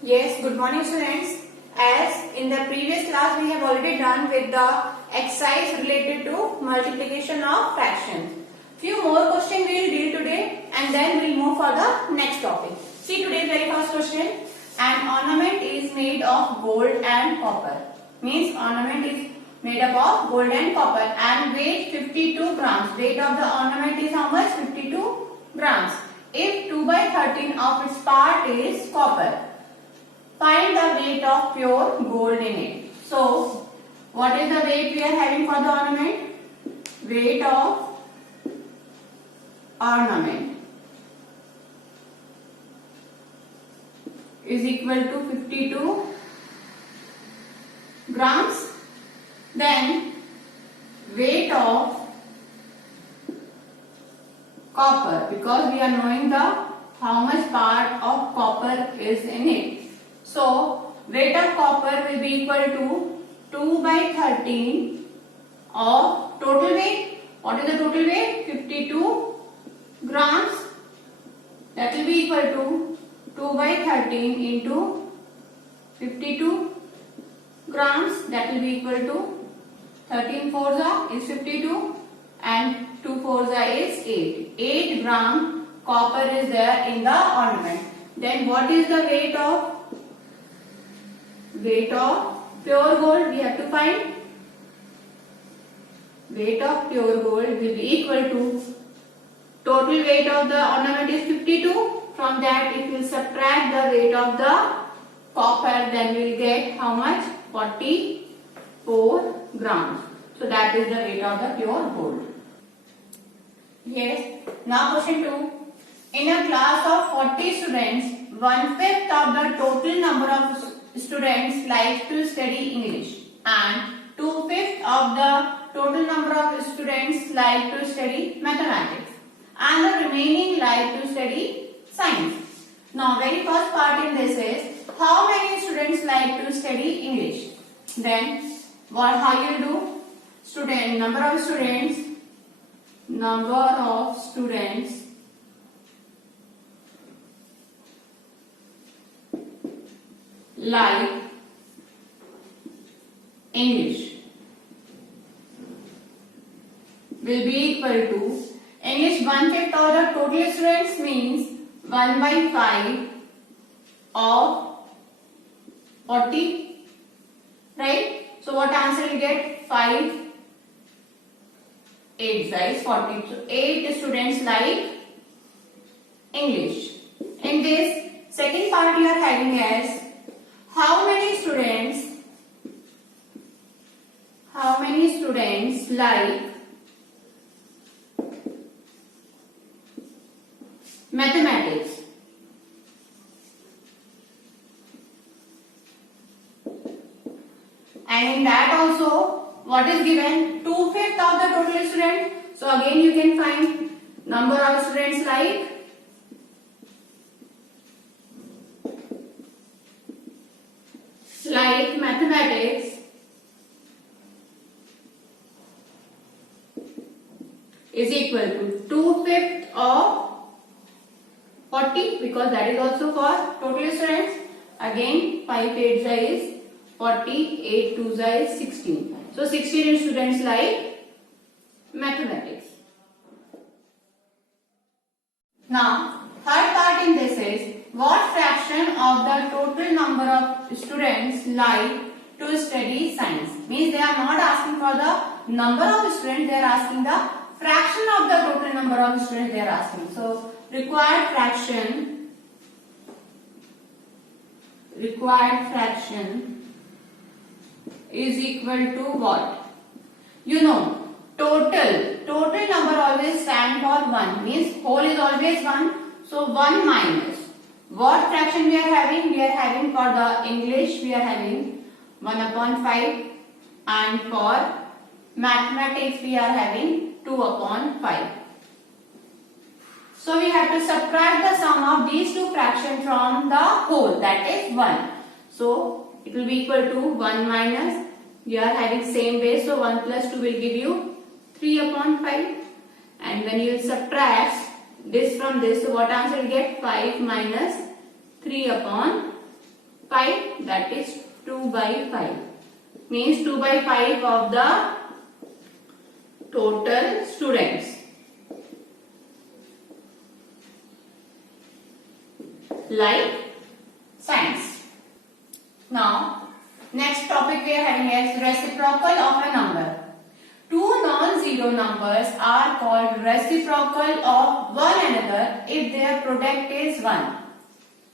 Yes, good morning students. As in the previous class we have already done with the exercise related to multiplication of fractions. Few more questions we will deal today and then we will move for the next topic. See today's very first question. An ornament is made of gold and copper. Means ornament is made up of gold and copper and weight 52 grams. Weight of the ornament is how much? 52 grams. If 2 by 13 of its part is copper, find the weight of pure gold in it. So, what is the weight we are having for the ornament? Weight of ornament is equal to 52 grams. Then, weight of copper, because we are knowing the how much part of copper is in it. So, weight of copper will be equal to 2 by 13 of total weight. What is the total weight? 52 grams. That will be equal to 2 by 13 into 52 grams. That will be equal to 13 fours is 52 and 2 fours is 8. 8 gram copper is there in the ornament. Then what is the weight of pure gold? We have to find. Weight of pure gold will be equal to total weight of the ornament is 52. From that if you subtract the weight of the copper, then we will get how much? 44 grams. So that is the weight of the pure gold. Yes. Now question 2. In a class of 40 students, 1/5 of the total number of students like to study English and 2/5 of the total number of students like to study mathematics and the remaining like to study science. Now very first part in this is how many students like to study English. Then how you do? Number of students like English will be equal to English 1/5 of the total students means 1 by 5 of 40, right? So what answer you get? 5 8 is 40. So 8 students like English. In this second part you are having as how many students like mathematics. And in that also what is given? 2/5 of the total student. So again you can find number of students like mathematics is equal to 2/5 of 40, because that is also for total students. Again 5 8 is 40, 8 2 is 16. So 16 students like mathematics. Now third part in this is what fraction of the total number of students like to study science. Means they are not asking for the number of students, they are asking the fraction of the total number of students they are asking. So required fraction is equal to what? You know, total number always stand for 1, means whole is always 1. So 1 minus what fraction we are having? We are having for the English we are having 1/5 and for mathematics we are having 2/5. So we have to subtract the sum of these two fractions from the whole, that is 1. So it will be equal to 1 minus, we are having same base, so 1 plus 2 will give you 3/5. And when you subtract this from this, so what answer you get? 5 minus 3/5. 5, that is 2 by 5. Means 2 by 5 of the total students. Like science. Now, next topic we are having is reciprocal of a number. Two non-zero numbers are called reciprocal of one another if their product is 1.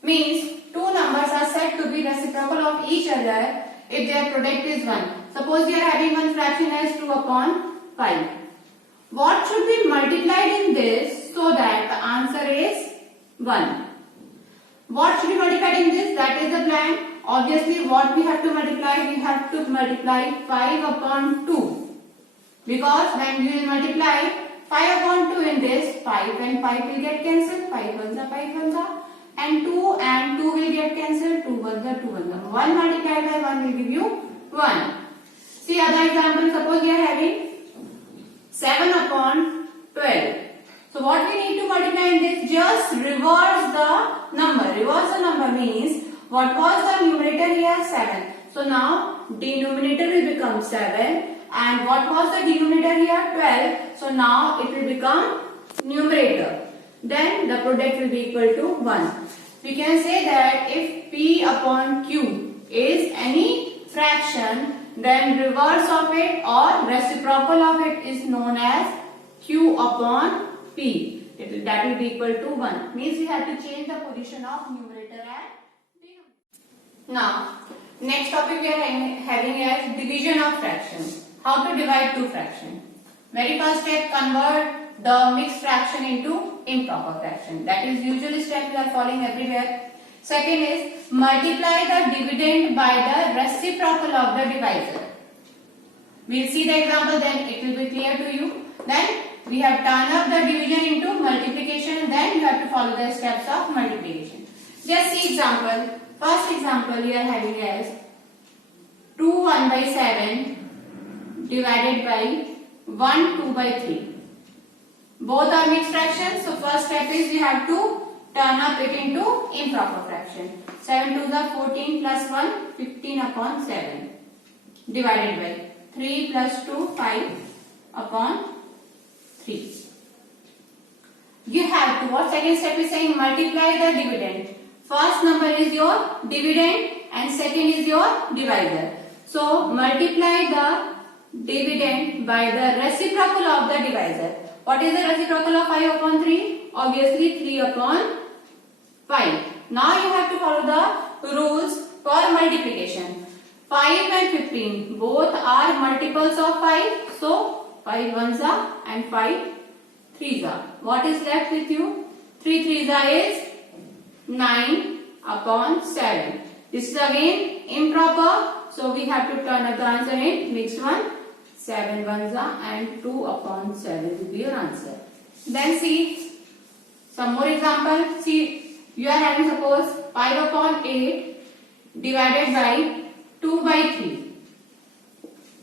Means two numbers are said to be reciprocal of each other if their product is 1. Suppose we are having one fraction as 2 upon 5. What should be multiplied in this so that the answer is 1? What should be multiplied in this? That is the plan. Obviously, what we have to multiply? We have to multiply 5 upon 2. Because when we will multiply 5 upon 2 in this, 5 and 5 will get cancelled. 5 ones are 5 ones are. And 2 will get cancelled. 2 ones are 2 ones are. 1 multiplied by 1 will give you 1. See other example. Suppose we are having 7 upon 12. So what we need to multiply in this? Just reverse the number. Reverse the number means what was the numerator here? 7. So now denominator will become 7. And what was the denominator here? 12. So now it will become numerator. Then the product will be equal to 1. We can say that if P upon Q is any fraction, then reverse of it or reciprocal of it is known as Q upon P. That will be equal to 1. Means we have to change the position of numerator and denominator. Now, next topic we are having is division of fractions. How to divide two fractions? Very first step, convert the mixed fraction into improper fraction. That is usual step we are following everywhere. Second is multiply the dividend by the reciprocal of the divisor. We will see the example, then it will be clear to you. Then we have turned up the division into multiplication, then you have to follow the steps of multiplication. Just see example. First example we are having as 2 1 by 7 divided by 1 2 by 3. Both are mixed fractions. So first step is we have to turn up it into improper fraction. 7 2s are 14 plus 1 15 upon 7 divided by 3 plus 2 5 upon 3. You have to, what second step is saying, multiply the dividend. First number is your dividend and second is your divisor. So multiply the dividend by the reciprocal of the divisor. What is the reciprocal of 5 upon 3? Obviously 3 upon 5. Now you have to follow the rules for multiplication. 5 and 15 both are multiples of 5. So 5 ones are and 5 threes are. What is left with you? 3 threes are is 9 upon 7. This is again improper. So we have to turn up the answer in mixed one. 7 ones are and 2 upon 7 will be your answer. Then see some more example. See, you are having suppose 5 upon 8 divided by 2 by 3.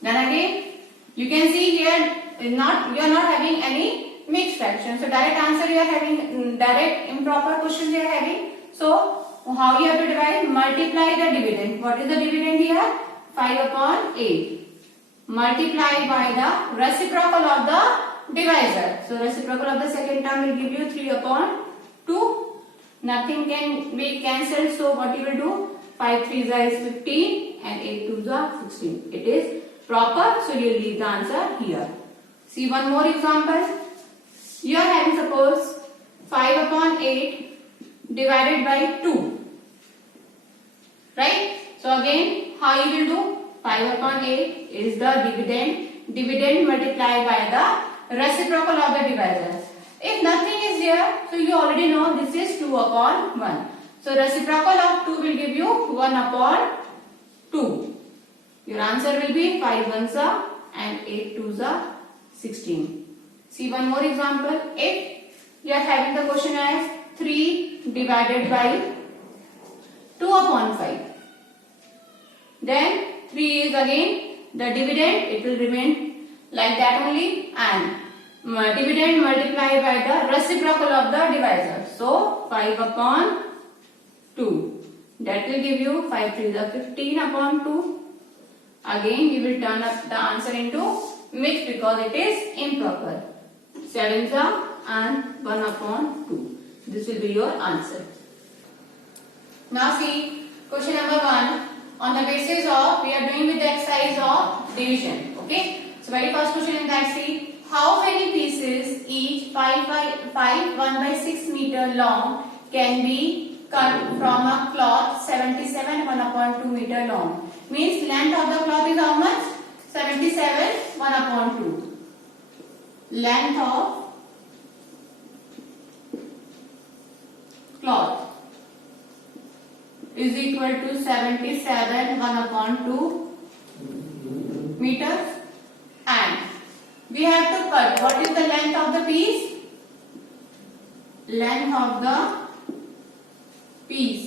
Then again you can see here you are not having any mixed fraction. So direct answer you are having, direct improper question you are having. So how you have to divide? Multiply the dividend. What is the dividend here? 5 upon 8. Multiply by the reciprocal of the divisor. So reciprocal of the second term will give you 3 upon 2. Nothing can be cancelled. So what you will do? 5 3s is 15 and 8 2s are 16. It is proper. So you will leave the answer here. See one more example. You are having suppose 5 upon 8 divided by 2. Right? So again how you will do? 5 upon 8 is the dividend. Dividend multiplied by the reciprocal of the divisor. If nothing is here, so you already know this is 2 upon 1. So reciprocal of 2 will give you 1 upon 2. Your answer will be 5 ones are and 8 2s are 16. See one more example. If you are having the question as 3 divided by 2 upon 5. Then 3 is again the dividend, it will remain like that only, and dividend multiplied by the reciprocal of the divisor. So 5 upon 2. That will give you 5 3 is 15 upon 2. Again we will turn up the answer into mixed because it is improper. 7 is and 1 upon 2. This will be your answer. Now see question number 1. On the basis of, we are doing with the exercise of division. Okay. So very first question in that, see how many pieces each 5 1/6 meter long can be cut from a cloth 77 1 upon 2 meter long. Means length of the cloth is how much? 77 1 upon 2. Length of cloth is equal to 77 1 upon 2 meters, and we have to cut. What is the length of the piece? Length of the piece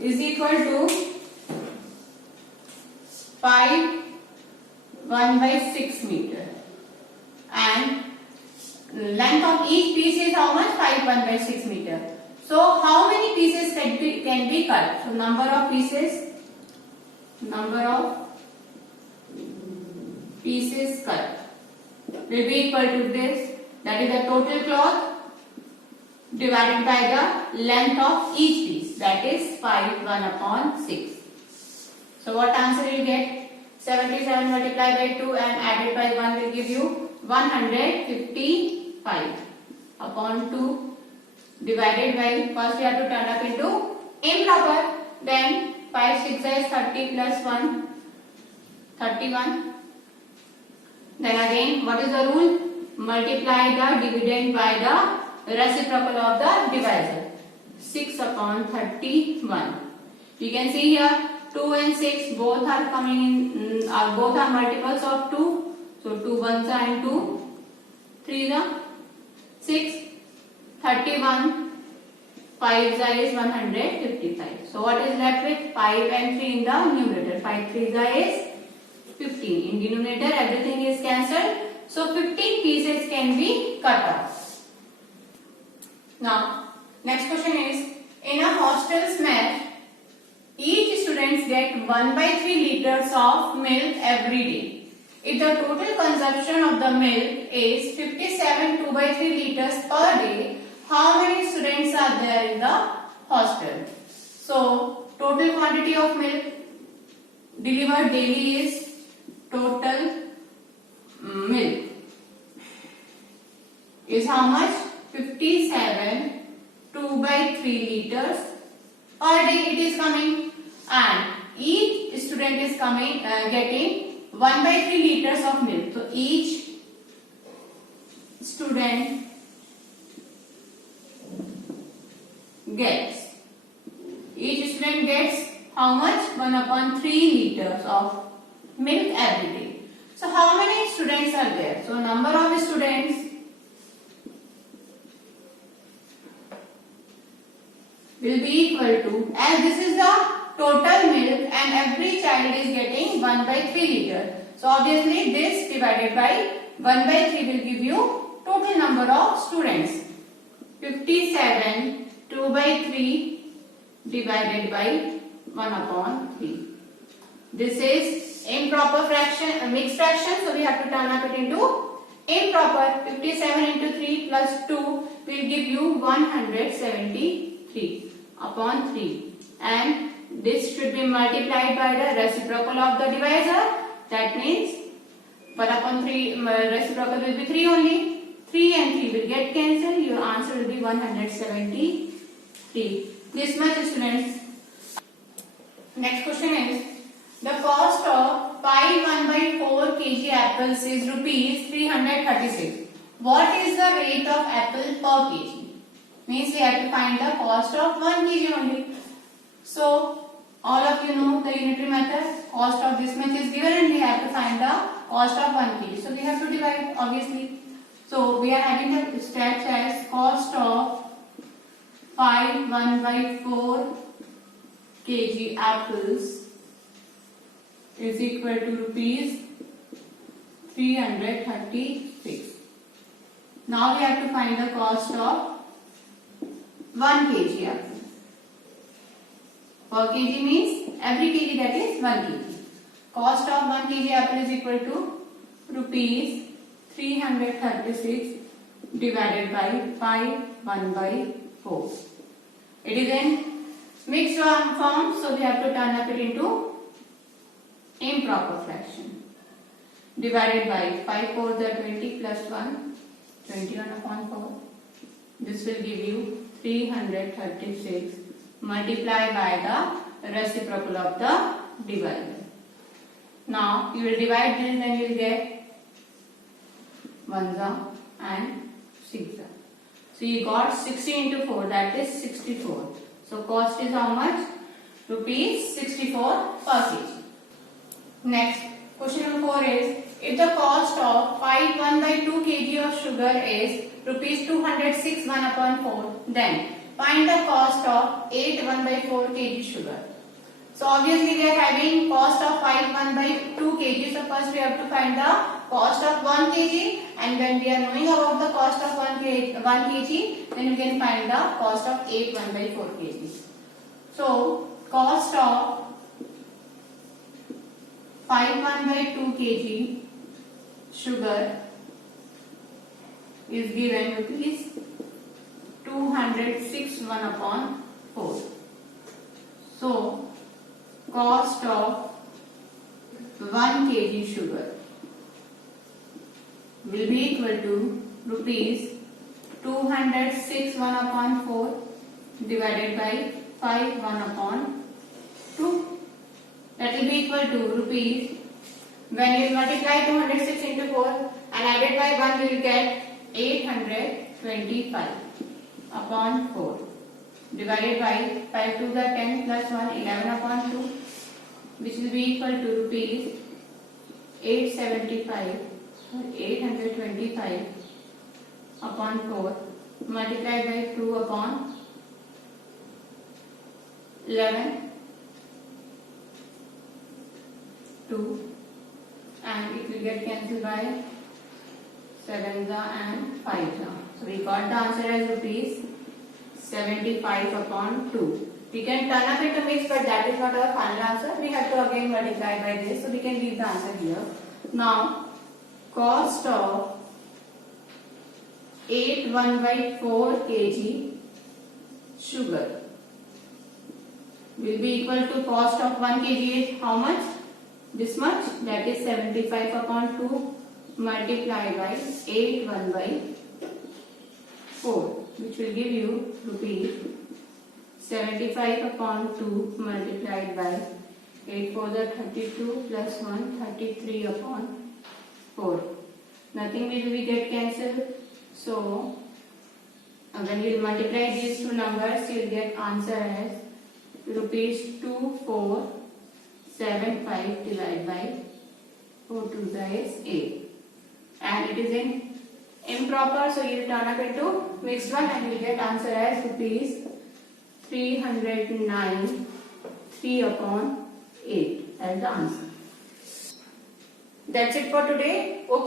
is equal to 5 1/6 meter, and length of each piece is how much? 5 1/6 meter. So how many pieces can be cut? So number of pieces cut will be equal to this. That is the total cloth divided by the length of each piece. That is 5 1 upon 6. So what answer you get? 77 multiplied by 2 and added by 1 will give you 155 upon 2 divided by, first we have to turn up into improper, then 5 6 is 30 plus 1 31. Then again, what is the rule? Multiply the dividend by the reciprocal of the divisor. 6 upon 31. You can see here 2 and 6 both are coming in, both are multiples of 2. So 2 ones are and 2 3 are 6, 31, 5 is 155. So what is left with 5 and 3 in the numerator? 5 3 is 15. In denominator everything is cancelled. So 15 pieces can be cut off. Now next question is, in a hostel's mess, each student gets 1/3 liters of milk every day. If the total consumption of the milk is 57 2/3 liters per day, how many students are there in the hostel? So total quantity of milk delivered daily is total milk is how much? 57 2/3 liters per day it is coming, and each student is coming getting 1/3 liters of milk. So each student gets how much? 1/3 liters of milk every day. So how many students are there? So number of students will be equal to, as this is the total milk and every child is getting 1/3 liter. So obviously this divided by 1/3 will give you total number of students. 57 2/3 divided by 1/3. This is improper fraction, mixed fraction, so we have to turn up it into improper. 57 into 3 plus 2 will give you 173 upon 3, and this should be multiplied by the reciprocal of the divisor. That means 1/3 reciprocal will be 3 only. 3 and 3 will get cancelled. Your answer will be 173. This much, students. Next question is, the cost of 5 1/4 kg apples is rupees 336. What is the rate of apple per kg? Means we have to find the cost of 1 kg only. So all of you know the unitary method. Cost of this much is given and we have to find the cost of 1 kg. So we have to divide obviously. So we are having the steps as cost of 5 1/4 kg apples is equal to rupees 336. Now we have to find the cost of 1 kg apple. Per kg means every kg, that is 1 kg. Cost of 1 kg apple is equal to rupees 336 divided by 1/4. It is in mixed form, so we have to turn up it into improper fraction. Divided by 5 4s are 20 plus 1, 21/4. This will give you 336 multiplied by the reciprocal of the divisor. Now you will divide this, then you will get 1s and 6s. So you got 60 into 4, that is 64. So cost is how much? Rupees 64 per kg. Next, question number 4 is, if the cost of 1/2 kg of sugar is rupees 206 1/4, then find the cost of 1/4 kg sugar. So obviously we are having cost of 1/2 kg. So first we have to find the cost of 1 kg, and when we are knowing about the cost of 1 kg, then we can find the cost of 1/4 kg. So cost of 1/2 kg sugar is given rupees 206 1/4. So cost of 1 kg sugar will be equal to rupees 206 1/4 divided by 5 1/2. That will be equal to rupees, when you multiply 206 into 4 and added by 1, you will get 825/4 divided by 5 to the 10 plus 1 11/2, which will be equal to rupees 825/4 multiplied by 2/11 2, and it will get cancelled by 7s and 5s. So we got the answer as rupees 75/2. We can turn up into mix, but that is not our final answer. We have to again multiply by this, so we can leave the answer here. Now cost of 1/4 kg sugar will be equal to cost of 1 kg is how much? This much, that is 75/2 multiplied by 1/4, which will give you rupees 75/2 multiplied by 8 4 the 32 plus 1 33/4. Nothing will be get cancelled. So when you multiply these two numbers, you will get answer as rupees 2475 divided by 4 2 is 8, and it is in improper, so you will turn up into mixed one and you will get answer as rupees 309 3/8 as the answer. That's it for today. Okay.